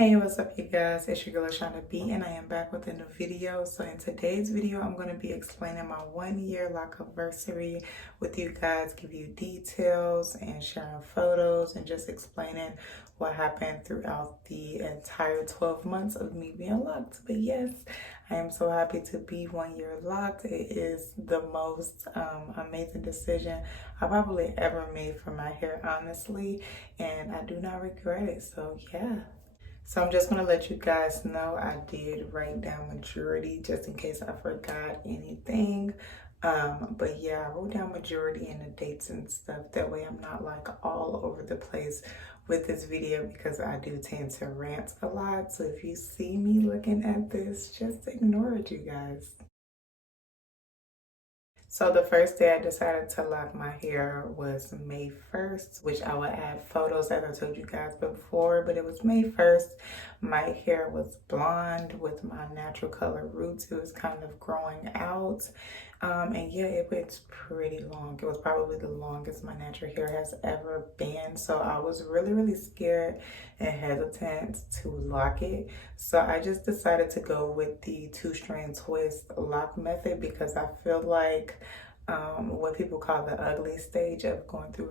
Hey, what's up you guys? It's your girl Shonda B and I am back with a new video. So in today's video, I'm going to be explaining my 1 year Locaversary with you guys, give you details and sharing photos and just explaining what happened throughout the entire 12 months of me being locked. But yes, I am so happy to be 1 year locked. It is the most amazing decision I probably ever made for my hair, honestly, and I do not regret it. So yeah. So I'm just going to let you guys know I did write down majority just in case I forgot anything. But yeah, I wrote down majority and the dates and stuff. That way I'm not like all over the place with this video because I do tend to rant a lot. So if you see me looking at this, just ignore it, you guys. So the first day I decided to lock my hair was May 1st, which I will add photos as I told you guys before, but it was May 1st. My hair was blonde with my natural color roots. It was kind of growing out. And yeah, it was pretty long. It was probably the longest my natural hair has ever been. So I was really scared and hesitant to lock it. So I just decided to go with the 2-strand twist lock method because I feel like what people call the ugly stage of going through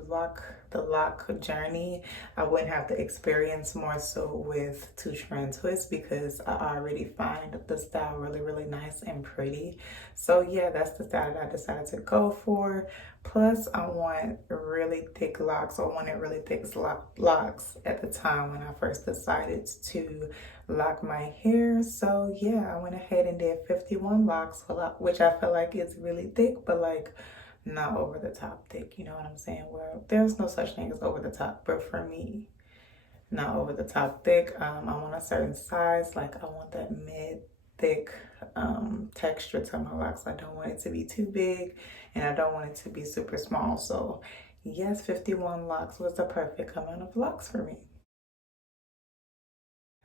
the lock journey, I wouldn't have to experience more so with 2-strand twists because I already find the style really nice and pretty. So yeah, that's the style that I decided to go for. Plus I want really thick locks. I wanted really thick locks at the time when I first decided to lock my hair. So yeah, I went ahead and did 51 locks, which I feel like is really thick, but like not over the top thick, you know what I'm saying? Well, there's no such thing as over the top, but for me, not over the top thick. I want a certain size, like I want that mid thick texture to my locks. I don't want it to be too big and I don't want it to be super small. So yes, 51 locks was the perfect amount of locks for me.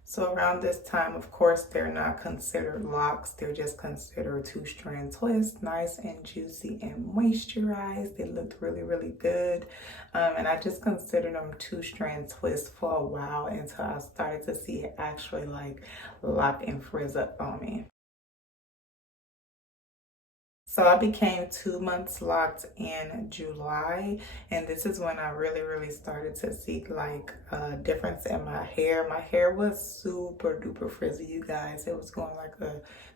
So around this time, of course, they're not considered locks. They're just considered 2-strand twists, nice and juicy and moisturized. They looked really good. And I just considered them 2-strand twists for a while until I started to see it actually like lock and frizz up on me. So I became 2 months locked in July, and this is when I really started to see like a difference in my hair. My hair was super duper frizzy, you guys. It was going like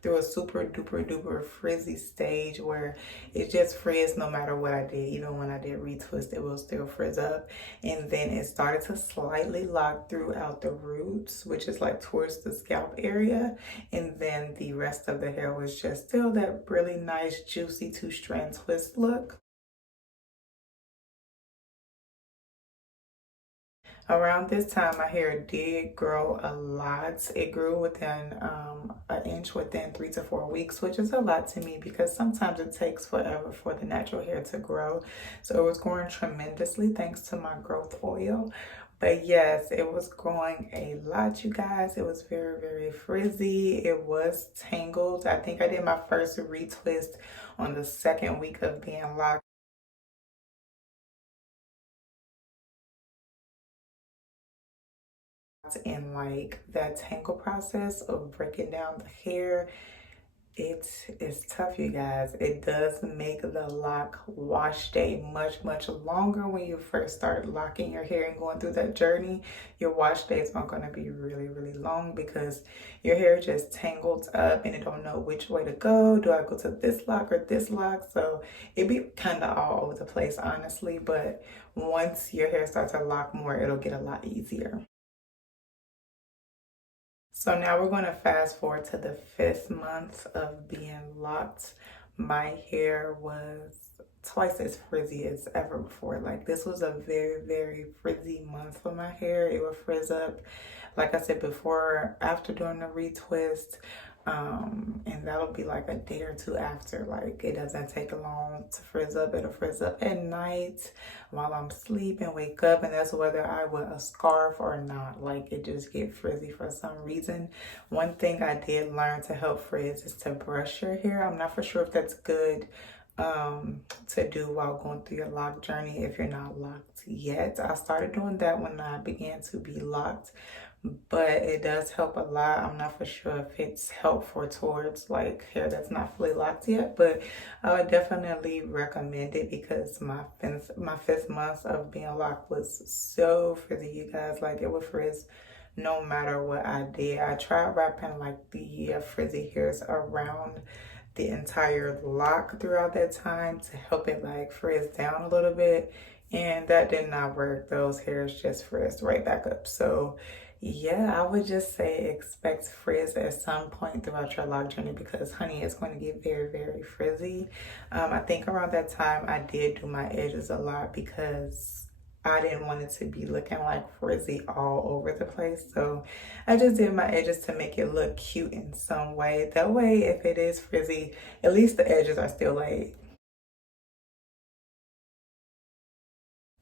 through a super duper frizzy stage where it just frizzed no matter what I did. Even when I did retwist, it will still frizz up. And then it started to slightly lock throughout the roots, which is like towards the scalp area. And then the rest of the hair was just still that really nice juicy 2-strand twist look. Around this time, my hair did grow a lot. It grew within an inch within 3 to 4 weeks, which is a lot to me because sometimes it takes forever for the natural hair to grow. So it was growing tremendously thanks to my growth oil. But yes, it was growing a lot, you guys. It was very frizzy. It was tangled. I think I did my first retwist on the 2nd week of being locked. And like that tangle process of breaking down the hair, it is tough, you guys. It does make the lock wash day much longer when you first start locking your hair and going through that journey. Your wash days are going to be really long because your hair just tangled up and you don't know which way to go. Do I go to this lock or this lock? So it'd be kind of all over the place, honestly, but once your hair starts to lock more, it'll get a lot easier. So now we're going to fast forward to the 5th month of being locked. My hair was twice as frizzy as ever before. Like this was a very frizzy month for my hair. It would frizz up, like I said before, after doing the retwist. And that'll be like a day or two after. Like it doesn't take long to frizz up. It'll frizz up at night while I'm sleeping, wake up, and that's whether I wear a scarf or not. Like it just get frizzy for some reason. One thing I did learn to help frizz is to brush your hair. I'm not for sure if that's good to do while going through your lock journey if you're not locked yet. I started doing that when I began to be locked. but it does help a lot. I'm not for sure if it's helpful towards like hair that's not fully locked yet, but I would definitely recommend it because my fifth month of being locked was so frizzy, you guys. Like it would frizz no matter what I did. I tried wrapping like the frizzy hairs around the entire lock throughout that time to help it like frizz down a little bit, and that did not work. Those hairs just frizzed right back up. So yeah, I would just say expect frizz at some point throughout your lock journey because honey, it's going to get very, very frizzy. I think around that time I did do my edges a lot because I didn't want it to be looking like frizzy all over the place. So I just did my edges to make it look cute in some way. That way, if it is frizzy, at least the edges are still laid.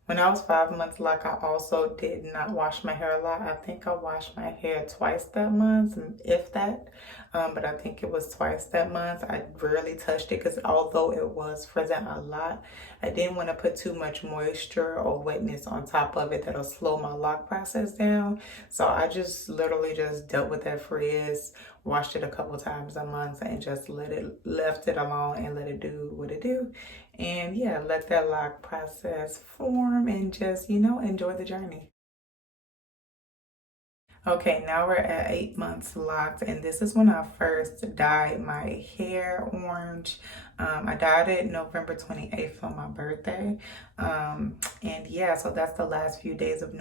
When I was 5 months like I also did not wash my hair a lot. I think I washed my hair twice that month, if that. But I think it was twice that month. I rarely touched it because although it was frizzing a lot, I didn't want to put too much moisture or wetness on top of it that'll slow my lock process down. So I just literally just dealt with that frizz, washed it a couple times a month, and just left it alone and let it do what it do. And yeah, let that lock process form and just, enjoy the journey. Okay, now we're at 8 months locked, and this is when I first dyed my hair orange. I dyed it November 28th on my birthday. And yeah, so that's the last few days of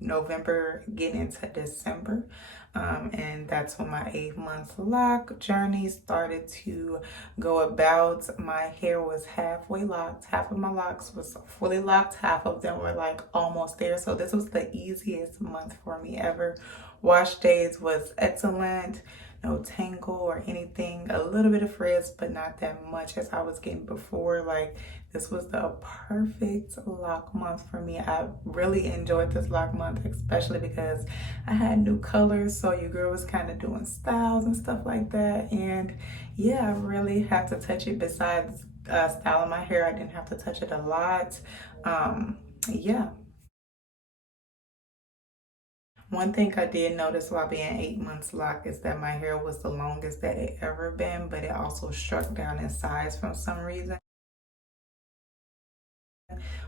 November getting into December. And that's when my 8 month lock journey started to go about. My hair was halfway locked. Half of my locks was fully locked. Half of them were like almost there. So this was the easiest month for me ever. Wash days was excellent. No tangle or anything. A little bit of frizz, but not that much as I was getting before. Like this was the perfect lock month for me. I really enjoyed this lock month, especially because I had new colors. So your girl was kind of doing styles and stuff like that. And yeah, I really have to touch it. Besides styling my hair, I didn't have to touch it a lot. Yeah. One thing I did notice while being 8 months locked is that my hair was the longest that it ever been, but it also shrunk down in size for some reason.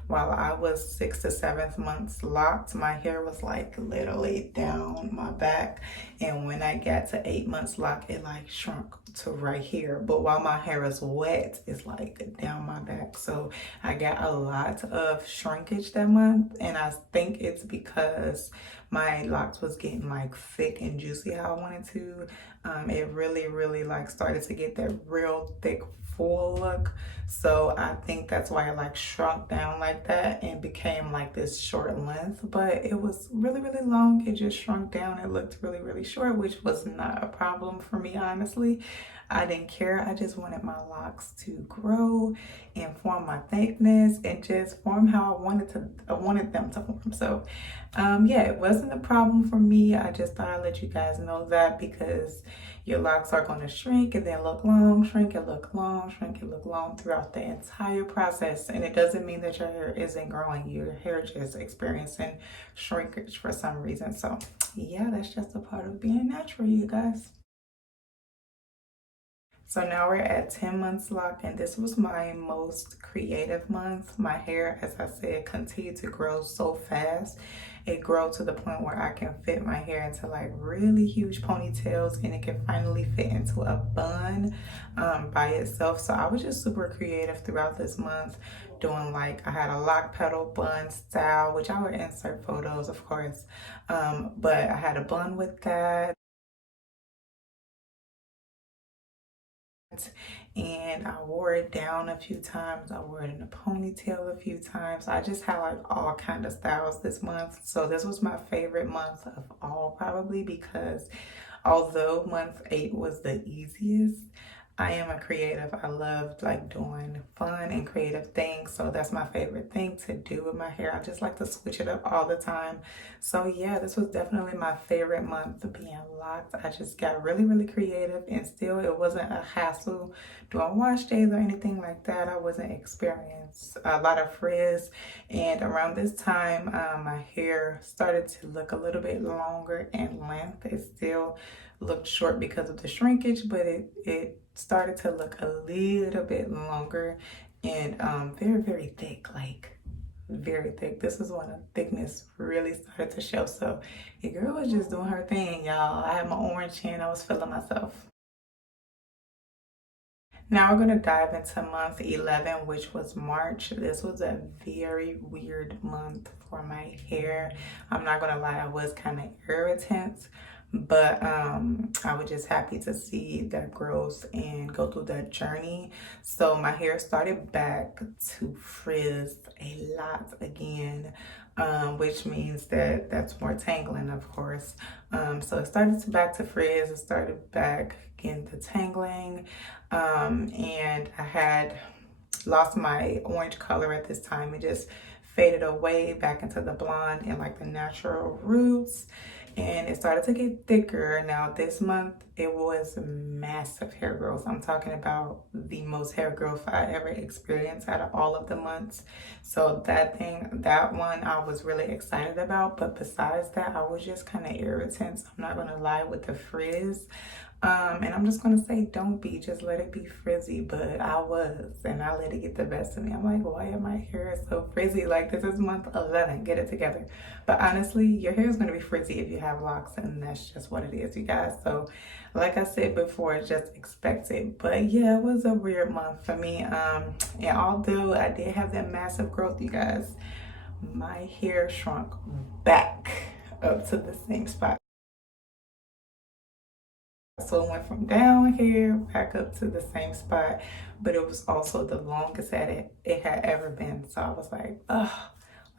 While I was 6 to 7 months locked, my hair was like literally down my back. And when I got to 8 months locked, it like shrunk to right here. But while my hair is wet, it's like down my back. So I got a lot of shrinkage that month. And I think it's because my locks was getting like thick and juicy how I wanted to. It really, really like started to get that real thick full look. So I think that's why it like shrunk down like that and became like this short length, but it was really, really long. It just shrunk down. It looked really, really short, which was not a problem for me, honestly. I didn't care. I just wanted my locks to grow and form my thickness and just form how I wanted them to form. So yeah, it wasn't a problem for me. I just thought I'd let you guys know that because your locks are going to shrink and then look long, shrink and look long, shrink and look long throughout the entire process. And it doesn't mean that your hair isn't growing. Your hair just experiencing shrinkage for some reason. So yeah, that's just a part of being natural, you guys. So now we're at 10 months locked, and this was my most creative month. My hair, as I said, continued to grow so fast. It grew to the point where I can fit my hair into like really huge ponytails, and it can finally fit into a bun by itself. So I was just super creative throughout this month, doing like I had a lock pedal bun style, which I would insert photos, of course. But I had a bun with that. And I wore it down a few times. I wore it in a ponytail a few times. I just had like all kind of styles this month. So this was my favorite month of all probably because although month 8 was the easiest, I am a creative. I love like doing fun and creative things. So that's my favorite thing to do with my hair. I just like to switch it up all the time. So yeah, this was definitely my favorite month of being locked. I just got really, really creative, and still it wasn't a hassle doing wash days or anything like that. I wasn't experienced a lot of frizz. And around this time, my hair started to look a little bit longer in length. It still looked short because of the shrinkage, but it started to look a little bit longer and very, very thick, like very thick. This is when the thickness really started to show. So your girl was just doing her thing, y'all. I had my orange hand. I was feeling myself. Now we're going to dive into month 11, which was March. This was a very weird month for my hair. I'm not going to lie, I was kind of irritant, but I was just happy to see that growth and go through that journey. So my hair started back to frizz a lot again, which means that that's more tangling, of course. So it started to back to frizz. It started back again to tangling. And I had lost my orange color at this time. It just faded away back into the blonde and like the natural roots, and it started to get thicker. Now this month it was massive hair growth. I'm talking about the most hair growth I ever experienced out of all of the months. So that one I was really excited about, but besides that I was just kind of irritant. I'm not gonna lie with the frizz. And I'm just gonna say, don't be, just let it be frizzy. But I was, and I let it get the best of me. I'm like, why am my hair so frizzy? Like, this is month 11, get it together. But honestly, your hair is gonna be frizzy if you have locks, and that's just what it is, you guys. So like I said before, just expect it. But yeah, it was a weird month for me. And although I did have that massive growth, you guys, my hair shrunk back up to the same spot. So it went from down here back up to the same spot, but it was also the longest that it had ever been. So I was like, oh,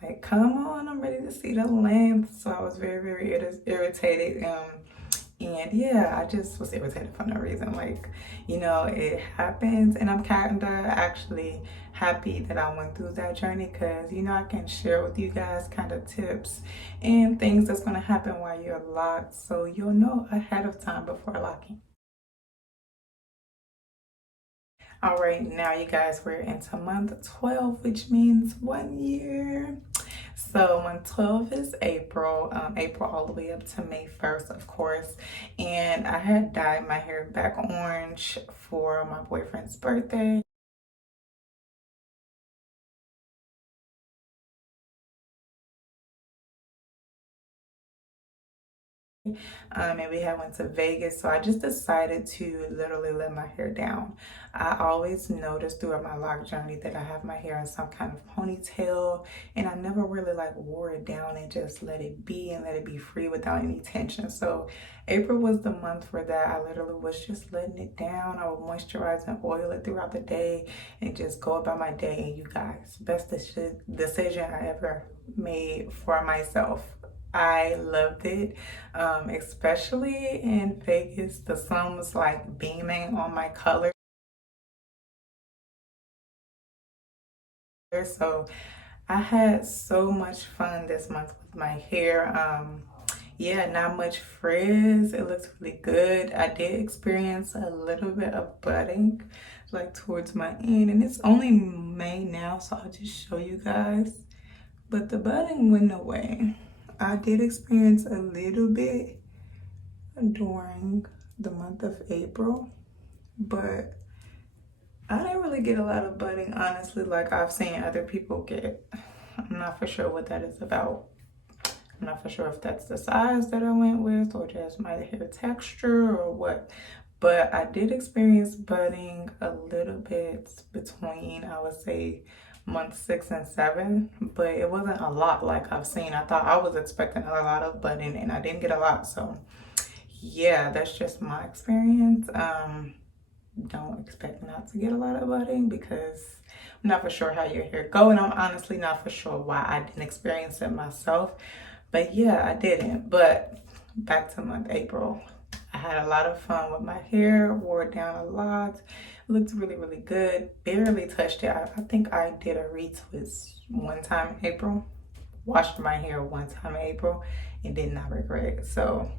like, come on, I'm ready to see the length. So I was very, very irritated. And yeah, I just was irritated for no reason. Like, you know, it happens, and I'm kind of actually happy that I went through that journey, because, you know, I can share with you guys kind of tips and things that's going to happen while you're locked, so you'll know ahead of time before locking. All right, now you guys, we're into month 12, which means 1 year. So month 12 is April, April all the way up to May 1st, of course. And I had dyed my hair back orange for my boyfriend's birthday. And we had went to Vegas, so I just decided to literally let my hair down. I always noticed throughout my lock journey that I have my hair in some kind of ponytail, and I never really like wore it down and just let it be and let it be free without any tension. So April was the month for that. I literally was just letting it down. I would moisturize and oil it throughout the day and just go about my day. And you guys, best decision I ever made for myself. I loved it, especially in Vegas. The sun was like beaming on my color. So I had so much fun this month with my hair. Yeah, not much frizz. It looks really good. I did experience a little bit of budding like towards my end, and it's only May now, so I'll just show you guys. But the budding went away. I did experience a little bit during the month of April, but I didn't really get a lot of budding, honestly, like I've seen other people get. I'm not for sure what that is about. I'm not for sure if that's the size that I went with or just my hair texture or what. But I did experience budding a little bit between, I would say, month 6 and 7, but it wasn't a lot like I've seen. I thought I was expecting a lot of budding, and I didn't get a lot. So yeah, that's just my experience. Don't expect not to get a lot of budding, because I'm not for sure how your hair go, and I'm honestly not for sure why I didn't experience it myself. But yeah, I didn't. But back to month April, I had a lot of fun with my hair, wore it down a lot. It looked really, really good. Barely touched it. I think I did a retwist one time in April. Washed my hair one time in April and did not regret it. So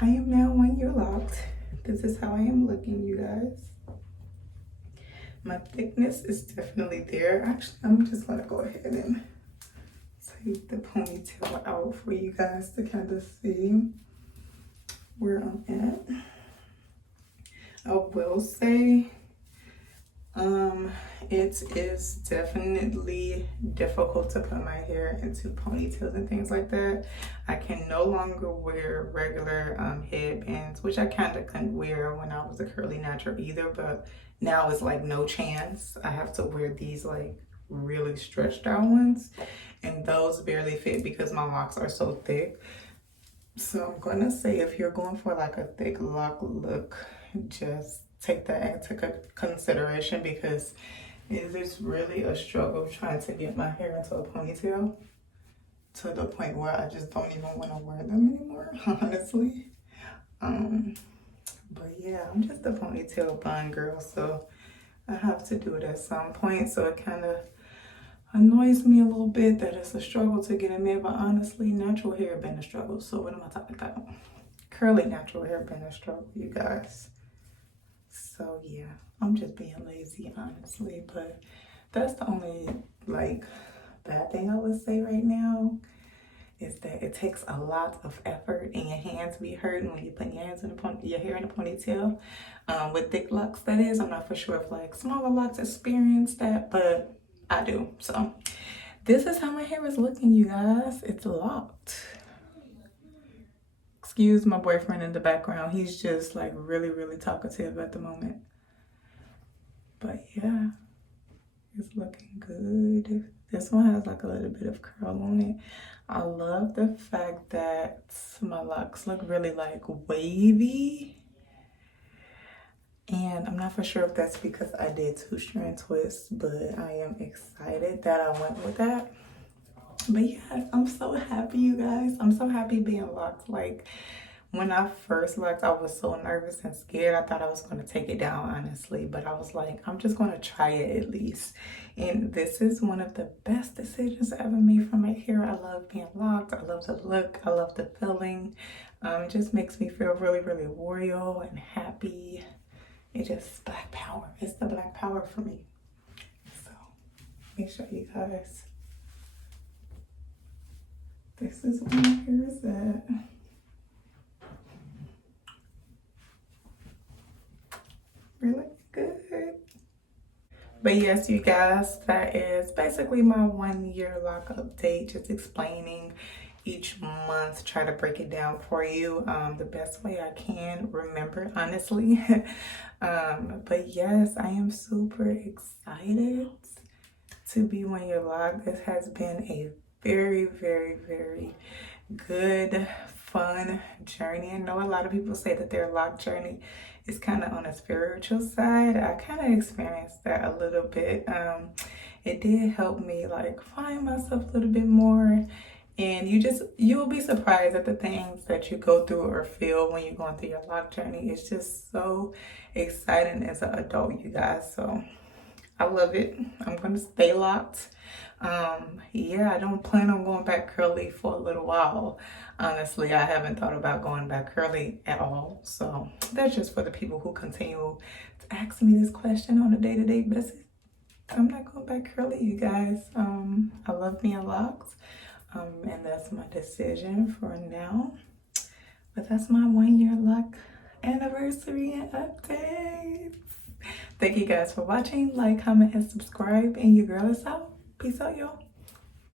I am now 1 year locked. This is how I am looking, you guys. My thickness is definitely there. Actually, I'm just gonna go ahead and take the ponytail out for you guys to kind of see where I'm at. I will say, it is definitely difficult to put my hair into ponytails and things like that. I can no longer wear regular headbands, which I kind of couldn't wear when I was a curly natural either, but now it's like no chance. I have to wear these like really stretched out ones, and those barely fit because my locks are so thick. So I'm gonna say, if you're going for like a thick lock look, just take that into consideration, because it is really a struggle trying to get my hair into a ponytail to the point where I just don't even want to wear them anymore, honestly. But yeah, I'm just a ponytail bun girl, so I have to do it at some point. So it kind of annoys me a little bit that it's a struggle to get in there, but honestly, natural hair been a struggle. So what am I talking about? Curly natural hair been a struggle, you guys. So yeah, I'm just being lazy, honestly, but that's the only like bad thing I would say right now, is that it takes a lot of effort and your hands be hurting when you put your hands in your hair in a ponytail. With thick locks, that is. I'm not for sure if like smaller locks experience that, but I do. So this is how my hair is looking, you guys. It's locked. Excuse my boyfriend in the background. He's just like really, really talkative at the moment. But yeah, it's looking good. This one has like a little bit of curl on it. I love the fact that my locks look really like wavy. And I'm not for sure if that's because I did 2-strand twists, but I am excited that I went with that. But yes, I'm so happy, you guys. I'm so happy being locked. Like, when I first locked, I was so nervous and scared. I thought I was going to take it down, honestly. But I was like, I'm just going to try it at least. And this is one of the best decisions I ever made for my hair. I love being locked. I love the look. I love the feeling. It just makes me feel really, really royal and happy. It just black power. It's the black power for me. So, make sure you guys. This is where my hair is at. Really good. But yes, you guys, that is basically my 1 year lock update. Just explaining each month, try to break it down for you the best way I can remember, honestly. But yes, I am super excited to be 1 year locked. This has been a very, very, very good, fun journey. I know a lot of people say that their lock journey is kind of on a spiritual side. I kind of experienced that a little bit. It did help me like find myself a little bit more. And you'll be surprised at the things that you go through or feel when you're going through your lock journey. It's just so exciting as an adult, you guys. So I love it. I'm going to stay locked. Yeah, I don't plan on going back curly for a little while. Honestly, I haven't thought about going back curly at all. So that's just for the people who continue to ask me this question on a day-to-day basis. I'm not going back curly, you guys. I love being locked. And that's my decision for now. But that's my 1 year lock anniversary and updates. Thank you guys for watching. Like, comment, and subscribe. And your girl is out. Peace out, y'all.